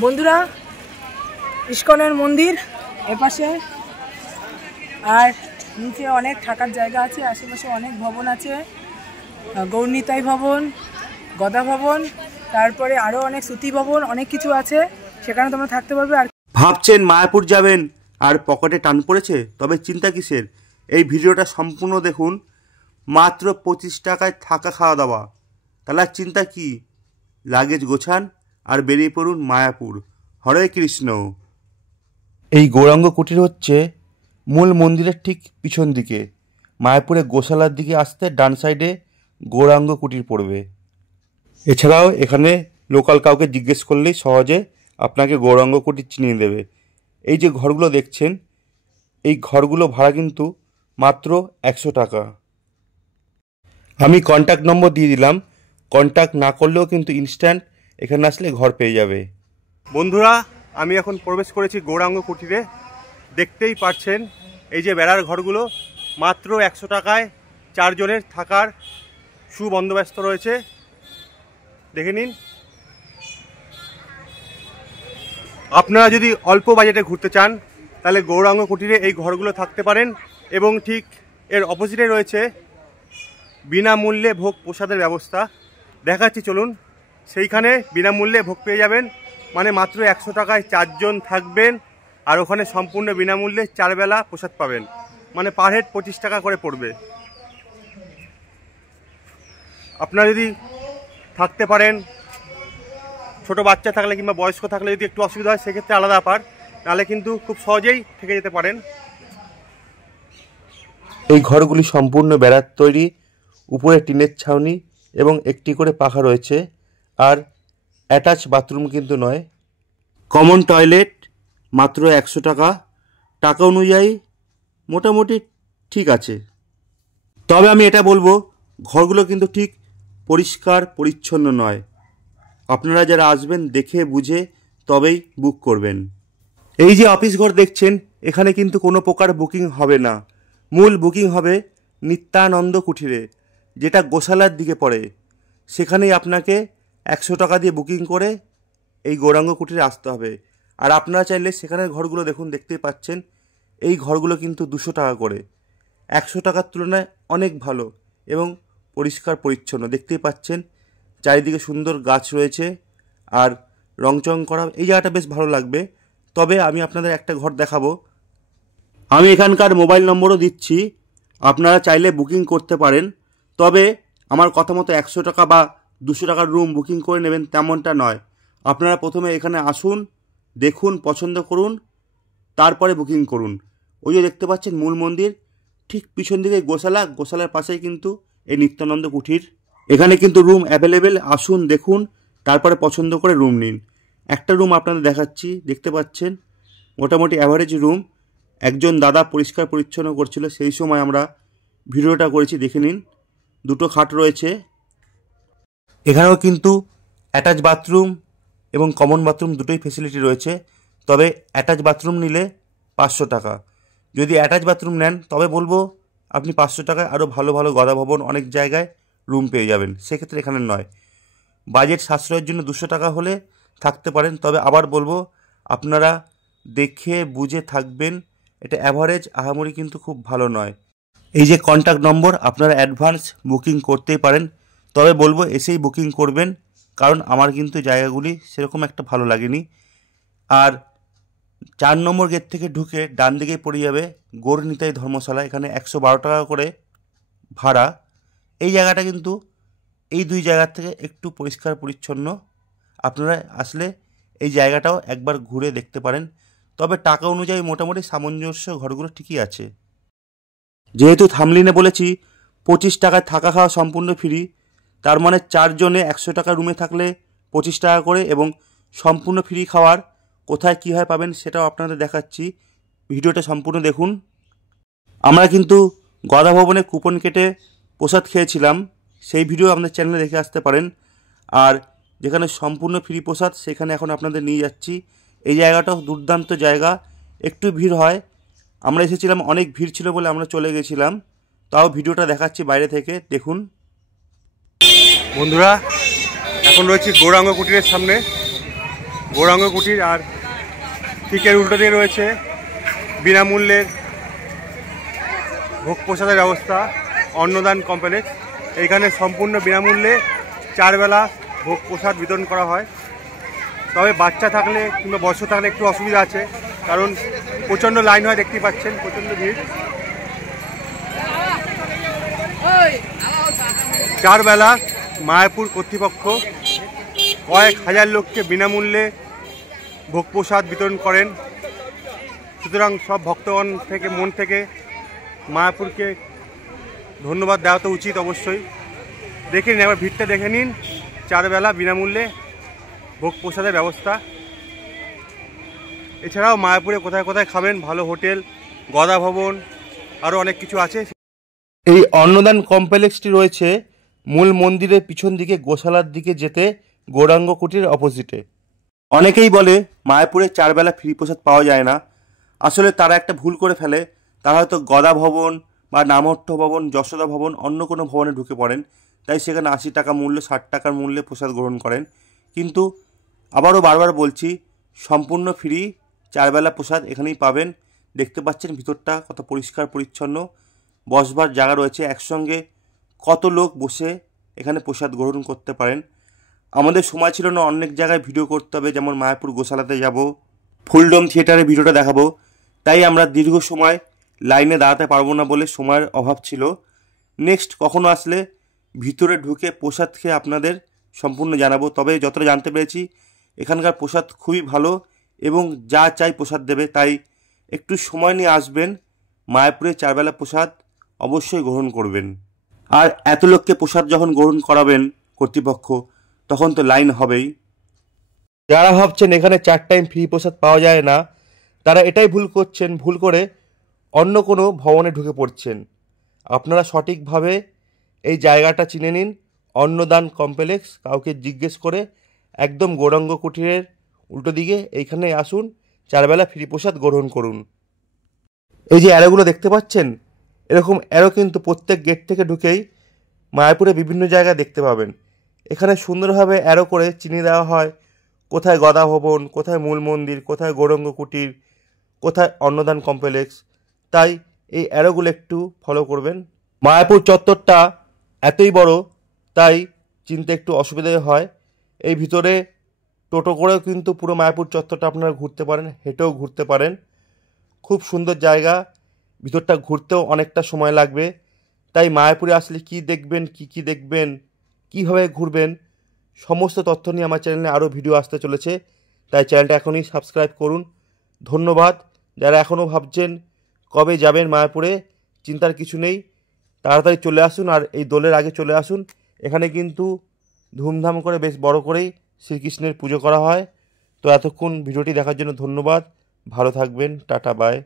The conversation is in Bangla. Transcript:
বন্ধুরা, ইস্কনের মন্দির এপাশে, আর নিচে অনেক থাকার জায়গা আছে, আশেপাশে অনেক ভবন আছে, গৌরনিতাই ভবন, গদা ভবন, তারপরে আরও অনেক শ্রুতি ভবন, অনেক কিছু আছে, সেখানে তোমরা থাকতে পারবে। আর ভাবছেন মায়াপুর যাবেন আর পকেটে টান পড়েছে? তবে চিন্তা কিসের, এই ভিডিওটা সম্পূর্ণ দেখুন। মাত্র 25 টাকায় থাকা খাওয়া দাওয়া, তাহলে আর চিন্তা কি? লাগেজ গোছান আর বেরিয়ে পড়ুন মায়াপুর। হরে কৃষ্ণ। এই গৌরাঙ্গ কুটির হচ্ছে মূল মন্দিরের ঠিক পিছন দিকে। মায়াপুরে গোশালার দিকে আসতে ডান সাইডে গৌরাঙ্গ কুটির পড়বে। এছাড়াও এখানে লোকাল কাউকে জিজ্ঞেস করলেই সহজে আপনাকে গৌরাঙ্গ কুটির চিনিয়ে দেবে। এই যে ঘরগুলো দেখছেন, এই ঘরগুলো ভাড়া কিন্তু মাত্র 100 টাকা। আমি কন্ট্যাক্ট নম্বর দিয়ে দিলাম, কন্ট্যাক্ট না করলেও কিন্তু ইনস্ট্যান্ট এখানে আসলে ঘর পেয়ে যাবে। বন্ধুরা, আমি এখন প্রবেশ করেছি গৌরাঙ্গ কুটিরে। দেখতেই পাচ্ছেন এই যে বেড়ার ঘরগুলো, মাত্র 100 টাকায় 4 জনের থাকার সুবন্দোবস্ত রয়েছে। দেখে নিন। আপনারা যদি অল্প বাজেটে ঘুরতে চান তাহলে গৌরাঙ্গ কুটিরে এই ঘরগুলো থাকতে পারেন, এবং ঠিক এর অপোজিটে রয়েছে বিনামূল্যে ভোগ প্রসাদের ব্যবস্থা। দেখাচ্ছি চলুন। সেইখানে বিনামূল্যে ভোগ পেয়ে যাবেন, মানে মাত্র 100 টাকায় 4 জন থাকবেন, আর ওখানে সম্পূর্ণ বিনামূল্যে 4 বেলা প্রসাদ পাবেন, মানে পার হেড 25 টাকা করে পড়বে। আপনারা যদি থাকতে পারেন, ছোট বাচ্চা থাকলে কিংবা বয়স্ক থাকলে যদি একটু অসুবিধা হয় সেক্ষেত্রে আলাদা ব্যাপার, নাহলে কিন্তু খুব সহজেই থেকে যেতে পারেন। এই ঘরগুলি সম্পূর্ণ বেড়ার তৈরি, উপরে টিনের ছাউনি এবং একটি করে পাখা রয়েছে, আর অ্যাটাচ বাথরুম কিন্তু নয়। কমন টয়লেট মাত্র 100 টাকা। টাকা অনুযায়ী মোটামুটি ঠিক আছে। তবে আমি এটা বলবো, ঘরগুলো কিন্তু ঠিক পরিষ্কার পরিচ্ছন্ন নয়। আপনারা যারা আসবেন দেখে বুঝে তবেই বুক করবেন। এই যে অফিস ঘর দেখছেন, এখানে কিন্তু কোনো প্রকার বুকিং হবে না। মূল বুকিং হবে নিত্যানন্দ কুঠিরে, যেটা গোশালার দিকে পড়ে। সেখানেই আপনাকে 100 টাকা দিয়ে বুকিং করে এই গৌরাঙ্গ কুঠিরে আসতে হবে। আর আপনারা চাইলে সেখানের ঘরগুলো দেখুন, দেখতেই পাচ্ছেন এই ঘরগুলো কিন্তু 200 টাকা করে। 100 টাকার তুলনায় অনেক ভালো এবং পরিষ্কার পরিচ্ছন্ন। দেখতেই পাচ্ছেন চারিদিকে সুন্দর গাছ রয়েছে আর রংচং করা। এই জায়গাটা বেশ ভালো লাগবে। তবে আমি আপনাদের একটা ঘর দেখাবো। আমি এখানকার মোবাইল নম্বরও দিচ্ছি, আপনারা চাইলে বুকিং করতে পারেন। তবে আমার কথা মতো 100 টাকা বা 200 টাকার রুম বুকিং করে নেবেন তেমনটা নয়। আপনারা প্রথমে এখানে আসুন, দেখুন, পছন্দ করুন, তারপরে বুকিং করুন। ওই যে দেখতে পাচ্ছেন মূল মন্দির, ঠিক পিছন দিকে গোশালা, গোশালার পাশেই কিন্তু এই নিত্যানন্দ কুঠির। এখানে কিন্তু রুম অ্যাভেলেবেল। আসুন, দেখুন, তারপরে পছন্দ করে রুম নিন। একটা রুম আপনাদের দেখাচ্ছি, দেখতে পাচ্ছেন মোটামুটি অ্যাভারেজ রুম। একজন দাদা পরিষ্কার পরিচ্ছন্ন করছিল, সেই সময় আমরা ভিডিওটা করেছি, দেখে নিন। 2টো খাট রয়েছে। এখানেও কিন্তু অ্যাটাচ বাথরুম এবং কমন বাথরুম দুটোই ফেসিলিটি রয়েছে। তবে অ্যাটাচ বাথরুম নিলে 500 টাকা। যদি অ্যাটাচ বাথরুম নেন তবে বলবো আপনি 500 টাকায় আরও ভালো ভালো গদা ভবন অনেক জায়গায় রুম পেয়ে যাবেন। সেক্ষেত্রে এখানে নয়। বাজেট সাশ্রয়ের জন্য 200 টাকা হলে থাকতে পারেন। তবে আবার বলবো, আপনারা দেখে বুঝে থাকবেন। এটা অ্যাভারেজ, আহামরি কিন্তু খুব ভালো নয়। এই যে কন্ট্যাক্ট নম্বর, আপনারা অ্যাডভান্স বুকিং করতেই পারেন। তবে বলবো এসেই বুকিং করবেন, কারণ আমার কিন্তু জায়গাগুলি সেরকম একটা ভালো লাগেনি। আর 4 নম্বর গেট থেকে ঢুকে ডান দিকেই পড়ে যাবে গৌরনিতাই ধর্মশালা। এখানে 112 টাকা করে ভাড়া। এই জায়গাটা কিন্তু এই 2 জায়গার থেকে একটু পরিষ্কার পরিচ্ছন্ন। আপনারা আসলে এই জায়গাটাও একবার ঘুরে দেখতে পারেন। তবে টাকা অনুযায়ী মোটামুটি সামঞ্জস্য ঘরগুলো ঠিকই আছে। যেহেতু থামলিনে বলেছি 25 টাকায় থাকা খাওয়া সম্পূর্ণ ফ্রি, তার মানে 4 জনে 100 টাকা রুমে থাকলে 25 টাকা করে, এবং সম্পূর্ণ ফ্রি খাওয়ার কোথায় কী হয় পাবেন সেটাও আপনাদের দেখাচ্ছি। ভিডিওটা সম্পূর্ণ দেখুন। আমরা কিন্তু গদা ভবনে কুপন কেটে প্রসাদ খেয়েছিলাম, সেই ভিডিও আমাদের চ্যানেলে দেখে আসতে পারেন। আর যেখানে সম্পূর্ণ ফ্রি প্রসাদ, সেখানে এখন আপনাদের নিয়ে যাচ্ছি। এই জায়গাটাও দুর্দান্ত জায়গা। একটু ভিড় হয়, আমরা এসেছিলাম অনেক ভিড় ছিল বলে আমরা চলে গেছিলাম। তাও ভিডিওটা দেখাচ্ছি বাইরে থেকে, দেখুন। বন্ধুরা, এখন রয়েছে গৌরাঙ্গ কুটিরের সামনে। গৌরাঙ্গ কুটির, আর ঠিক এর উল্টো দিয়ে রয়েছে বিনামূল্যের ভোগ প্রসাদের ব্যবস্থা অন্নদান কমপ্লেক্স। এইখানে সম্পূর্ণ বিনামূল্যে 4 বেলা ভোগ প্রসাদ বিতরণ করা হয়। তবে বাচ্চা থাকলে কিংবা বয়স্ক থাকলে একটু অসুবিধা আছে, কারণ প্রচণ্ড লাইন হয়, দেখতেই পাচ্ছেন প্রচণ্ড ভিড়। 4 বেলা মায়াপুর কর্তৃপক্ষ কয়েক হাজার লোককে বিনামূল্যে ভোগ প্রসাদ বিতরণ করেন। সুতরাং সব ভক্তগণ থেকে মন থেকে মায়াপুরকে ধন্যবাদ দেওয়া তো উচিত অবশ্যই। দেখে নিন, একবার ভিড়টা দেখে নিন। 4 বেলা বিনামূল্যে ভোগ প্রসাদের ব্যবস্থা। এছাড়াও মায়াপুরে কোথায় কোথায় খাবেন, ভালো হোটেল, গদা ভবন, আরও অনেক কিছু আছে। এই অন্নদান কমপ্লেক্সটি রয়েছে মূল মন্দিরের পিছন দিকে গোশালার দিকে যেতে গৌরাঙ্গ কুটির অপোজিটে। অনেকেই বলে মায়াপুরে 4 বেলা ফ্রি প্রসাদ পাওয়া যায় না। আসলে তারা একটা ভুল করে ফেলে। তারা হয়তো গদা ভবন বা নামহট্ট ভবন, যশোদা ভবন, অন্য কোনো ভবনে ঢুকে পড়েন, তাই সেখানে 80 টাকা মূল্য, 60 টাকার মূল্যে প্রসাদ গ্রহণ করেন। কিন্তু আবারও বারবার বলছি, সম্পূর্ণ ফ্রি 4 বেলা প্রসাদ এখানেই পাবেন। দেখতে পাচ্ছেন ভিতরটা কত পরিষ্কার পরিচ্ছন্ন, বসবার জায়গা রয়েছে, একসঙ্গে কত লোক বসে এখানে প্রসাদ গ্রহণ করতে পারেন। আমাদের সময় ছিল না অনেক জায়গায় ভিডিও করতে হবে, যেমন মায়াপুর গোশালাতে যাব, ফুলডোম থিয়েটারে ভিডিওটা দেখাবো, তাই আমরা দীর্ঘ সময় লাইনে দাঁড়াতে পারবো না বলে সময়ের অভাব ছিল। নেক্সট কখনো আসলে ভিতরে ঢুকে প্রসাদ খেয়ে আপনাদের সম্পূর্ণ জানাবো। তবে যতটা জানতে পেরেছি এখানকার প্রসাদ খুবই ভালো এবং যা চাই প্রসাদ দেবে, তাই একটু সময় নিয়ে আসবেন। মায়াপুরে 4 বেলা প্রসাদ অবশ্যই গ্রহণ করবেন। আর এত লোককে প্রসাদ যখন গ্রহণ করাবেন কর্তৃপক্ষ, তখন তো লাইন হবেই। যারা ভাবছেন এখানে 4 টাইম ফ্রি প্রসাদ পাওয়া যায় না, তারা এটাই ভুল করছেন, ভুল করে অন্য কোনো ভবনে ঢুকে পড়ছেন। আপনারা সঠিকভাবে এই জায়গাটা চিনে নিন, অন্নদান কমপ্লেক্স। কাউকে জিজ্ঞেস করে একদম গৌরাঙ্গ কুটিরের উল্টো দিকে এইখানে আসুন, 4 বেলা ফ্রি প্রসাদ গ্রহণ করুন। এই যে অ্যারোগুলো দেখতে পাচ্ছেন, এরকম অ্যারো কিন্তু প্রত্যেক গেট থেকে ঢুকেই মায়াপুরে বিভিন্ন জায়গায় দেখতে পাবেন। এখানে সুন্দরভাবে অ্যারো করে চিনিয়ে দেওয়া হয় কোথায় গদা ভবন, কোথায় মূল মন্দির, কোথায় গৌরাঙ্গ কুটির, কোথায় অন্নদান কমপ্লেক্স। তাই এই অ্যারোগুলো একটু ফলো করবেন। মায়াপুর চত্বরটা এতই বড়, তাই চিনতে একটু অসুবিধা হয়। এই ভিতরে টোটো করেও কিন্তু পুরো মায়াপুর চত্বরটা আপনারা ঘুরতে পারেন, হেঁটেও ঘুরতে পারেন। খুব সুন্দর জায়গা, ভিতরটা ঘুরতেও অনেকটা সময় লাগবে। তাই মায়াপুরে আসলে কি দেখবেন, কি দেখবেন, কীভাবে ঘুরবেন, সমস্ত তথ্য নিয়ে আমার চ্যানেলে আরও ভিডিও আসতে চলেছে। তাই চ্যানেলটা এখনই সাবস্ক্রাইব করুন। ধন্যবাদ। যারা এখনও ভাবছেন কবে যাবেন মায়াপুরে, চিন্তার কিছু নেই, তাড়াতাড়ি চলে আসুন। আর এই দোলের আগে চলে আসুন। এখানে কিন্তু ধুমধাম করে বেশ বড় করেই শ্রীকৃষ্ণের পুজো করা হয়। তো এতক্ষণ ভিডিওটি দেখার জন্য ধন্যবাদ। ভালো থাকবেন। Tata, by.